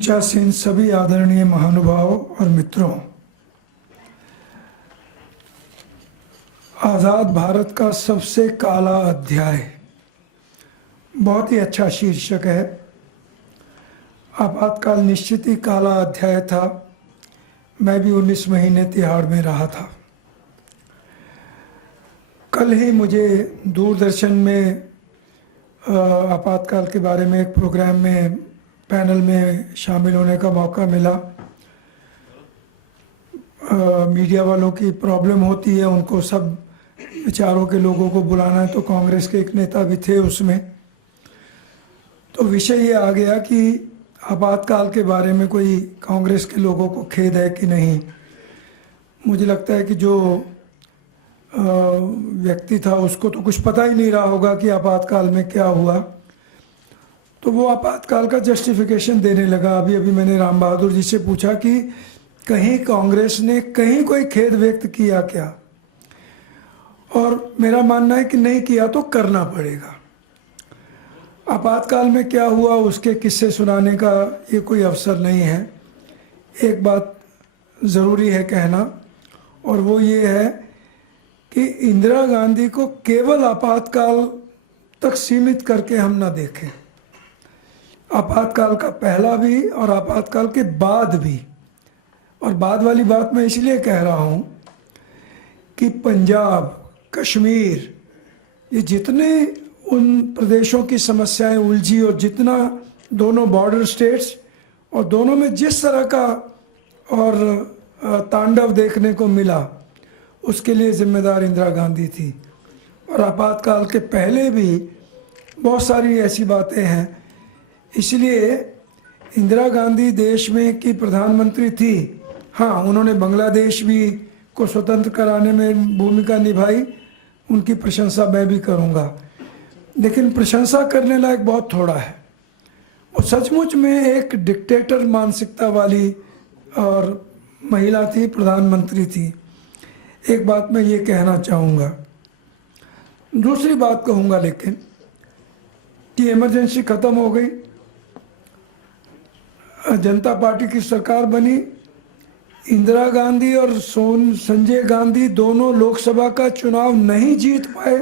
पीठासीन सभी आदरणीय महानुभाव और मित्रों, आज़ाद भारत का सबसे काला अध्याय बहुत ही अच्छा शीर्षक है। आपातकाल निश्चित ही काला अध्याय था। मैं भी 19 महीने तिहाड़ में रहा था। कल ही मुझे दूरदर्शन में आपातकाल के बारे में एक प्रोग्राम में पैनल में शामिल होने का मौका मिला। मीडिया वालों की प्रॉब्लम होती है, उनको सब विचारों के लोगों को बुलाना है, तो कांग्रेस के एक नेता भी थे उसमें। तो विषय ये आ गया कि आपातकाल के बारे में कोई कांग्रेस के लोगों को खेद है कि नहीं। मुझे लगता है कि जो व्यक्ति था उसको तो कुछ पता ही नहीं रहा होगा कि आपातकाल में क्या हुआ, तो वो आपातकाल का जस्टिफिकेशन देने लगा। अभी अभी मैंने राम बहादुर जी से पूछा कि कहीं कांग्रेस ने कहीं कोई खेद व्यक्त किया क्या, और मेरा मानना है कि नहीं किया तो करना पड़ेगा। आपातकाल में क्या हुआ उसके किस्से सुनाने का ये कोई अवसर नहीं है। एक बात ज़रूरी है कहना, और वो ये है कि इंदिरा गांधी को केवल आपातकाल तक सीमित करके हम ना देखें। आपातकाल का पहला भी और आपातकाल के बाद भी, और बाद वाली बात मैं इसलिए कह रहा हूँ कि पंजाब, कश्मीर, ये जितने उन प्रदेशों की समस्याएं उलझी और जितना दोनों बॉर्डर स्टेट्स और दोनों में जिस तरह का और तांडव देखने को मिला, उसके लिए जिम्मेदार इंदिरा गांधी थी। और आपातकाल के पहले भी बहुत सारी ऐसी बातें हैं। इसलिए इंदिरा गांधी देश में की प्रधानमंत्री थी। हाँ, उन्होंने बांग्लादेश भी को स्वतंत्र कराने में भूमिका निभाई, उनकी प्रशंसा मैं भी करूँगा, लेकिन प्रशंसा करने लायक बहुत थोड़ा है। वो सचमुच में एक डिक्टेटर मानसिकता वाली और महिला थी, प्रधानमंत्री थी। एक बात मैं ये कहना चाहूँगा। दूसरी बात कहूँगा लेकिन कि इमरजेंसी ख़त्म हो गई, जनता पार्टी की सरकार बनी। इंदिरा गांधी और संजय गांधी दोनों लोकसभा का चुनाव नहीं जीत पाए,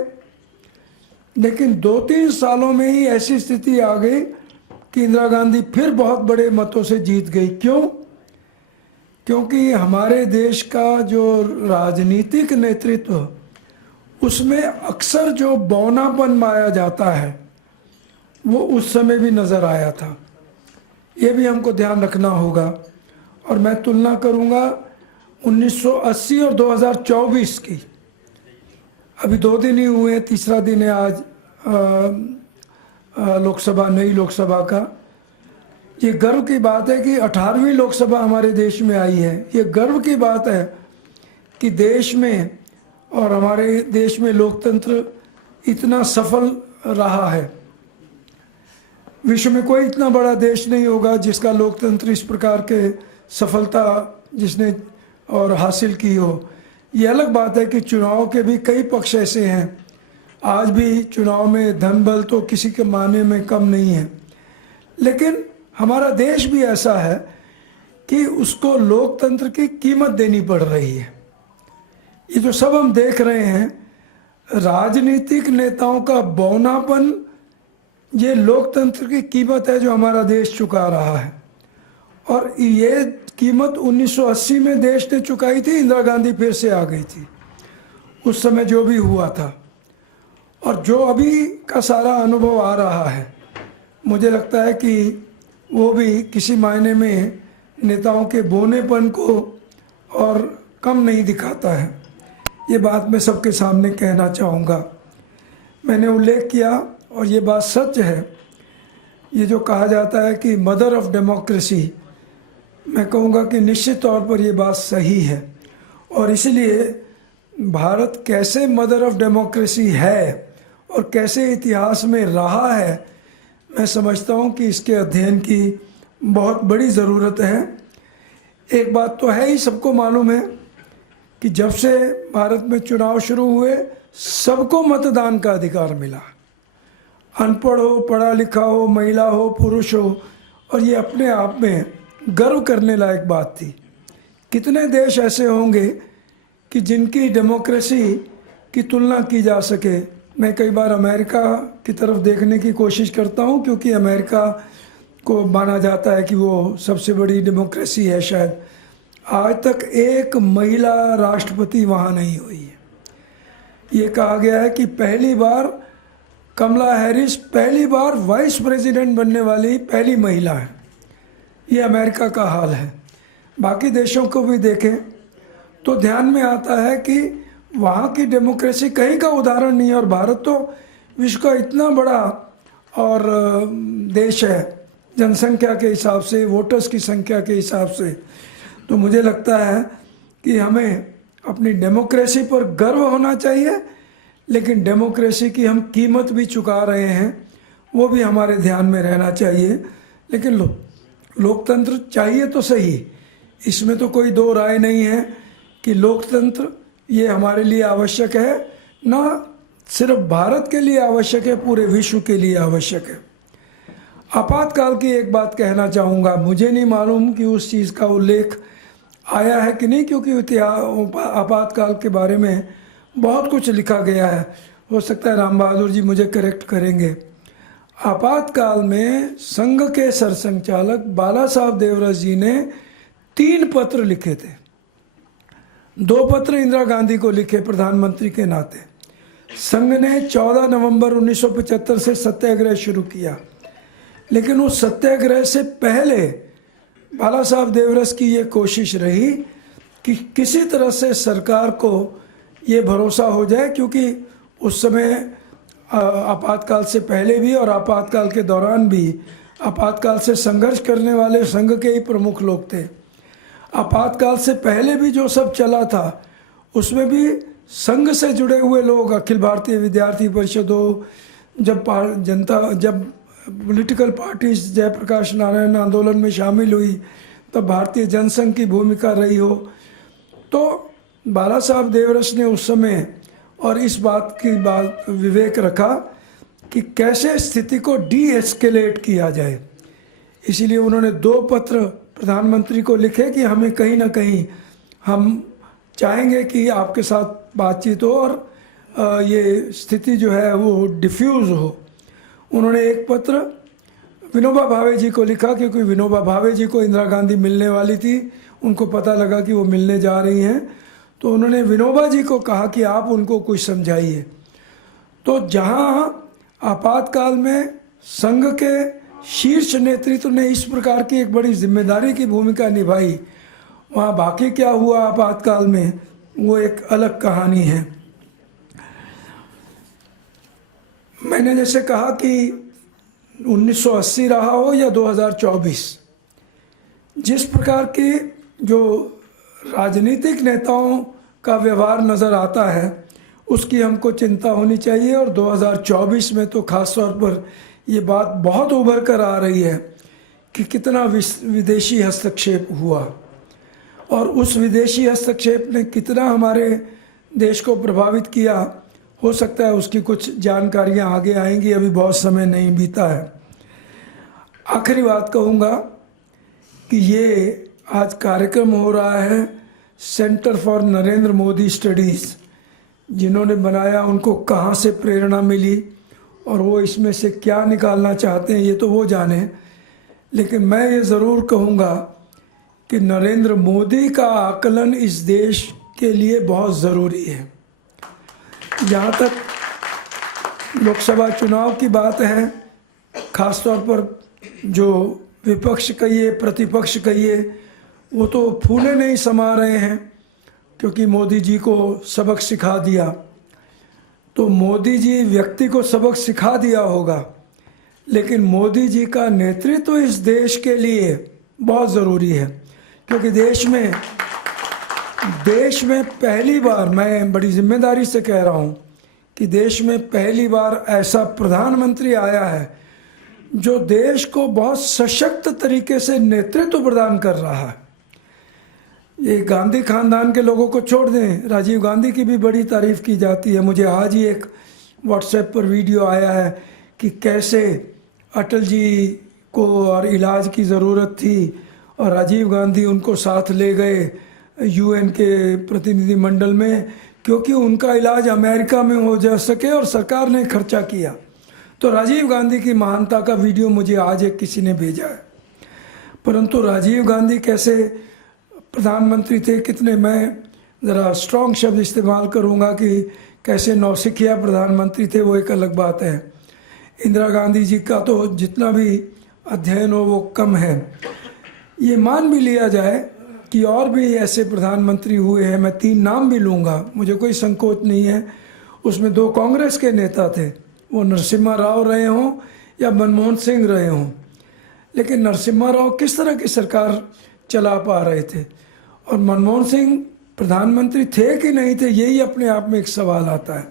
लेकिन 2-3 सालों में ही ऐसी स्थिति आ गई कि इंदिरा गांधी फिर बहुत बड़े मतों से जीत गई। क्यों? क्योंकि हमारे देश का जो राजनीतिक नेतृत्व, उसमें अक्सर जो बौनापन पाया जाता है वो उस समय भी नज़र आया था। ये भी हमको ध्यान रखना होगा। और मैं तुलना करूँगा 1980 और 2024 की। अभी 2 दिन ही हुए हैं, तीसरा दिन है आज लोकसभा, नई लोकसभा का। ये गर्व की बात है कि 18वीं लोकसभा हमारे देश में आई है। ये गर्व की बात है कि देश में और हमारे देश में लोकतंत्र इतना सफल रहा है। विश्व में कोई इतना बड़ा देश नहीं होगा जिसका लोकतंत्र इस प्रकार के सफलता जिसने और हासिल की हो। ये अलग बात है कि चुनाव के भी कई पक्ष ऐसे हैं। आज भी चुनाव में धन बल तो किसी के माने में कम नहीं है, लेकिन हमारा देश भी ऐसा है कि उसको लोकतंत्र की कीमत देनी पड़ रही है। ये जो सब हम देख रहे हैं, राजनीतिक नेताओं का बौनापन, ये लोकतंत्र की कीमत है जो हमारा देश चुका रहा है। और ये कीमत 1980 में देश ने चुकाई थी। इंदिरा गांधी फिर से आ गई थी उस समय जो भी हुआ था, और जो अभी का सारा अनुभव आ रहा है, मुझे लगता है कि वो भी किसी मायने में नेताओं के बौनेपन को और कम नहीं दिखाता है। ये बात मैं सबके सामने कहना चाहूँगा। मैंने उल्लेख किया, और ये बात सच है, ये जो कहा जाता है कि मदर ऑफ डेमोक्रेसी, मैं कहूँगा कि निश्चित तौर पर ये बात सही है। और इसलिए भारत कैसे मदर ऑफ डेमोक्रेसी है और कैसे इतिहास में रहा है, मैं समझता हूँ कि इसके अध्ययन की बहुत बड़ी ज़रूरत है। एक बात तो है ही, सबको मालूम है कि जब से भारत में चुनाव शुरू हुए सबको मतदान का अधिकार मिला। अनपढ़ हो, पढ़ा लिखा हो, महिला हो, पुरुष हो, और ये अपने आप में गर्व करने लायक बात थी। कितने देश ऐसे होंगे कि जिनकी डेमोक्रेसी की तुलना की जा सके। मैं कई बार अमेरिका की तरफ देखने की कोशिश करता हूँ, क्योंकि अमेरिका को माना जाता है कि वो सबसे बड़ी डेमोक्रेसी है शायद। आज तक एक महिला राष्ट्रपति वहाँ नहीं हुई है। ये कहा गया है कि पहली बार कमला हैरिस पहली बार वाइस प्रेसिडेंट बनने वाली पहली महिला है। ये अमेरिका का हाल है। बाकी देशों को भी देखें तो ध्यान में आता है कि वहाँ की डेमोक्रेसी कहीं का उदाहरण नहीं है। और भारत तो विश्व का इतना बड़ा और देश है जनसंख्या के हिसाब से, वोटर्स की संख्या के हिसाब से। तो मुझे लगता है कि हमें अपनी डेमोक्रेसी पर गर्व होना चाहिए, लेकिन डेमोक्रेसी की हम कीमत भी चुका रहे हैं, वो भी हमारे ध्यान में रहना चाहिए। लेकिन लोकतंत्र चाहिए तो सही, इसमें तो कोई दो राय नहीं है कि लोकतंत्र ये हमारे लिए आवश्यक है, ना सिर्फ भारत के लिए आवश्यक है, पूरे विश्व के लिए आवश्यक है। आपातकाल की एक बात कहना चाहूँगा। मुझे नहीं मालूम कि उस चीज़ का उल्लेख आया है कि नहीं, क्योंकि आपातकाल के बारे में बहुत कुछ लिखा गया है। हो सकता है राम बहादुर जी मुझे करेक्ट करेंगे। आपातकाल में संघ के सरसंघचालक बाला साहब देवरस जी ने 3 पत्र लिखे थे। 2 पत्र इंदिरा गांधी को लिखे प्रधानमंत्री के नाते। संघ ने 14 नवंबर 1975 से सत्याग्रह शुरू किया, लेकिन उस सत्याग्रह से पहले बाला साहब देवरस की ये कोशिश रही कि किसी तरह से सरकार को ये भरोसा हो जाए, क्योंकि उस समय आपातकाल से पहले भी और आपातकाल के दौरान भी आपातकाल से संघर्ष करने वाले संघ के ही प्रमुख लोग थे। आपातकाल से पहले भी जो सब चला था उसमें भी संघ से जुड़े हुए लोग, अखिल भारतीय विद्यार्थी परिषद हो, जब पॉलिटिकल पार्टीज जयप्रकाश नारायण आंदोलन में शामिल हुई, तब भारतीय जनसंघ की भूमिका रही हो। तो बाला साहब देवरस ने उस समय और इस बात की विवेक रखा कि कैसे स्थिति को डी एस्केलेट किया जाए। इसीलिए उन्होंने 2 पत्र प्रधानमंत्री को लिखे कि हमें कहीं ना कहीं हम चाहेंगे कि आपके साथ बातचीत हो और ये स्थिति जो है वो डिफ्यूज़ हो। उन्होंने एक पत्र विनोबा भावे जी को लिखा, क्योंकि विनोबा भावे जी को इंदिरा गांधी मिलने वाली थी। उनको पता लगा कि वो मिलने जा रही हैं, तो उन्होंने विनोबा जी को कहा कि आप उनको कुछ समझाइए। तो जहाँ आपातकाल में संघ के शीर्ष नेतृत्व ने इस प्रकार की एक बड़ी जिम्मेदारी की भूमिका निभाई, वहाँ बाकी क्या हुआ आपातकाल में वो एक अलग कहानी है। मैंने जैसे कहा कि 1980 रहा हो या 2024, जिस प्रकार की जो राजनीतिक नेताओं का व्यवहार नज़र आता है उसकी हमको चिंता होनी चाहिए। और 2024 में तो ख़ास तौर पर ये बात बहुत उभर कर आ रही है कि कितना विदेशी हस्तक्षेप हुआ और उस विदेशी हस्तक्षेप ने कितना हमारे देश को प्रभावित किया। हो सकता है उसकी कुछ जानकारियां आगे आएंगी, अभी बहुत समय नहीं बीता है। आखिरी बात कहूँगा कि ये आज कार्यक्रम हो रहा है centre for Narendra Modi studies, जिन्होंने बनाया उनको कहाँ से प्रेरणा मिली और वो इसमें से क्या निकालना चाहते हैं ये तो वो जाने। लेकिन मैं ये ज़रूर कहूँगा कि नरेंद्र मोदी का आकलन इस देश के लिए बहुत ज़रूरी है। जहाँ तक लोकसभा चुनाव की बात है, ख़ास तौर पर जो विपक्ष कहिए प्रतिपक्ष कहिए, वो तो फूले नहीं समा रहे हैं, क्योंकि मोदी जी को सबक सिखा दिया। तो मोदी जी व्यक्ति को सबक सिखा दिया होगा, लेकिन मोदी जी का नेतृत्व इस देश के लिए बहुत ज़रूरी है, क्योंकि देश में पहली बार, मैं बड़ी जिम्मेदारी से कह रहा हूँ कि देश में पहली बार ऐसा प्रधानमंत्री आया है जो देश को बहुत सशक्त तरीके से नेतृत्व प्रदान कर रहा है। ये गांधी खानदान के लोगों को छोड़ दें, राजीव गांधी की भी बड़ी तारीफ की जाती है। मुझे आज ही एक व्हाट्सएप पर वीडियो आया है कि कैसे अटल जी को और इलाज की ज़रूरत थी और राजीव गांधी उनको साथ ले गए यूएन के प्रतिनिधिमंडल में, क्योंकि उनका इलाज अमेरिका में हो जा सके और सरकार ने खर्चा किया। तो राजीव गांधी की महानता का वीडियो मुझे आज एक किसी ने भेजा है। परंतु राजीव गांधी कैसे प्रधानमंत्री थे, कितने, मैं ज़रा स्ट्रॉन्ग शब्द इस्तेमाल करूँगा कि कैसे नौसिखिया प्रधानमंत्री थे, वो एक अलग बात है। इंदिरा गांधी जी का तो जितना भी अध्ययन हो वो कम है। ये मान भी लिया जाए कि और भी ऐसे प्रधानमंत्री हुए हैं, मैं 3 नाम भी लूँगा, मुझे कोई संकोच नहीं है। उसमें 2 कांग्रेस के नेता थे, वो नरसिम्हा राव रहे हों या मनमोहन सिंह रहे हों, लेकिन नरसिम्हा राव किस तरह की सरकार चला पा रहे थे और मनमोहन सिंह प्रधानमंत्री थे कि नहीं थे, यही अपने आप में एक सवाल आता है।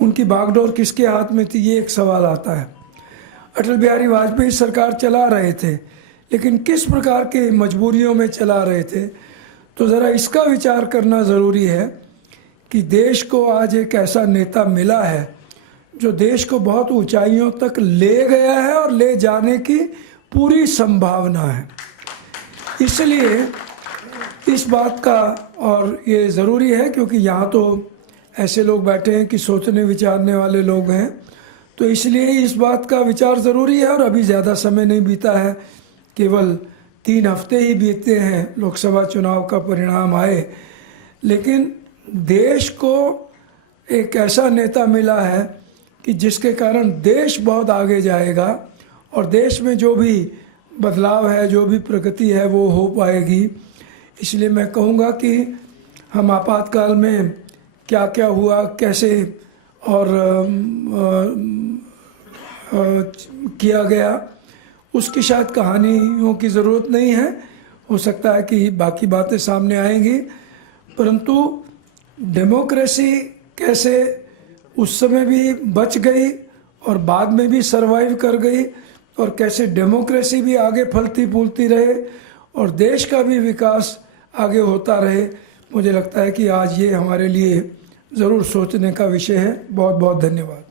उनकी बागडोर किसके हाथ में थी, ये एक सवाल आता है। अटल बिहारी वाजपेयी सरकार चला रहे थे, लेकिन किस प्रकार के मजबूरियों में चला रहे थे, तो ज़रा इसका विचार करना ज़रूरी है कि देश को आज एक ऐसा नेता मिला है जो देश को बहुत ऊंचाइयों तक ले गया है और ले जाने की पूरी संभावना है। इसलिए इस बात का, और ये ज़रूरी है क्योंकि यहाँ तो ऐसे लोग बैठे हैं कि सोचने विचारने वाले लोग हैं, तो इसलिए इस बात का विचार ज़रूरी है। और अभी ज़्यादा समय नहीं बीता है, केवल 3 हफ्ते ही बीते हैं लोकसभा चुनाव का परिणाम आए, लेकिन देश को एक ऐसा नेता मिला है कि जिसके कारण देश बहुत आगे जाएगा और देश में जो भी बदलाव है, जो भी प्रगति है, वो हो पाएगी। इसलिए मैं कहूँगा कि हम आपातकाल में क्या क्या हुआ, कैसे और किया गया, उसकी शायद कहानियों की ज़रूरत नहीं है। हो सकता है कि बाकी बातें सामने आएंगी, परंतु डेमोक्रेसी कैसे उस समय भी बच गई और बाद में भी सरवाइव कर गई, और कैसे डेमोक्रेसी भी आगे फलती फूलती रहे और देश का भी विकास आगे होता रहे, मुझे लगता है कि आज ये हमारे लिए ज़रूर सोचने का विषय है। बहुत बहुत धन्यवाद।